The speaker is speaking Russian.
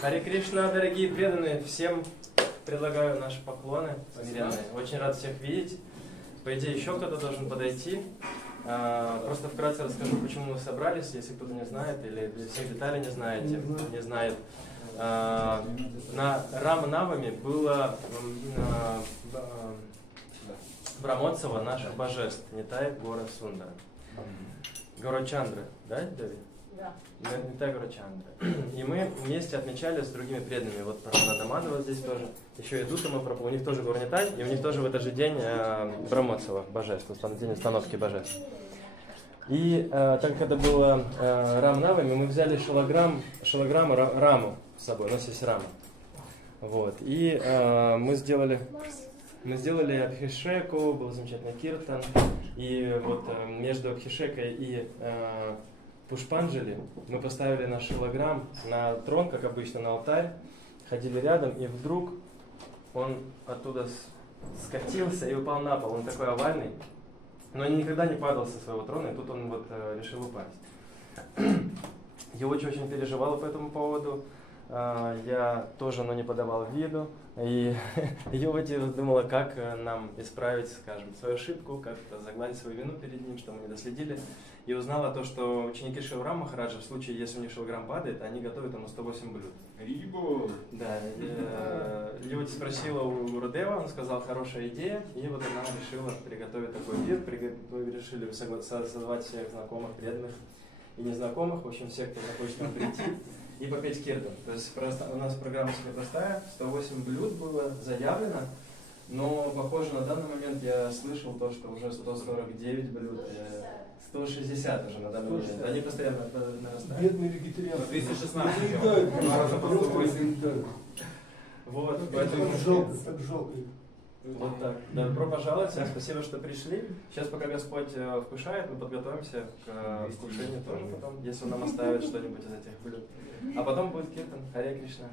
Харе Кришна, дорогие преданные, всем предлагаю наши поклоны смиренные. Очень рад всех видеть. По идее, еще кто-то должен подойти. Просто вкратце расскажу, почему мы собрались, если кто-то не знает или всех деталей не знаете, не знает. На Рама-Навами было Брамотсава наших божеств, Нитай, Гора, Сундара. Горачандра, да, Давид? Да. Нитай, Горачандра. И мы вместе отмечали с другими преданными. Вот Парамананда Мадхава здесь тоже. Еще идут, у них тоже Горнитай, и у них тоже в этот же день Брамотсава, божеств, день установки божеств. И так как это было Рам-Навами, мы взяли шилограмму Раму с собой, у нас есть Рама. Вот. И мы сделали Абхишеку, был замечательный киртан. И вот между Абхишекой и Пушпанджали мы поставили наш шилограмм на трон, как обычно, на алтарь, ходили рядом, и вдруг он оттуда скатился и упал на пол. Он такой овальный, но он никогда не падал со своего трона, и тут он вот решил упасть. Я очень переживал по этому поводу. Я тоже, но не подавал виду. И Ювати думала, как нам исправить, скажем, свою ошибку, как-то загладить свою вину перед ним, что мы не доследили. И узнала то, что ученики Шиврама Махараджа, в случае, если у них шилограмм падает, они готовят ему 108 блюд. Рибо! Да. Ювати спросила у Гурудева, он сказал, хорошая идея. И вот она решила приготовить такой пир. Решили созвать всех знакомых, преданных и незнакомых, в общем, всех, кто захочет нам прийти. И попеть киртан. То есть просто, у нас программа себе простая, 108 блюд было заявлено, но, похоже, на данный момент я слышал то, что уже 149 блюд, 160 уже на данный момент. Они постоянно нарастают. Бедные вегетарианцы. 216. Вот, поэтому так жалко. Вот так. Добро пожаловать, всем спасибо, что пришли. Сейчас, пока Господь вкушает, мы подготовимся к вкушению тоже потом, если Он нам оставит что-нибудь из этих блюд. А потом будет киртан. Харе Кришна.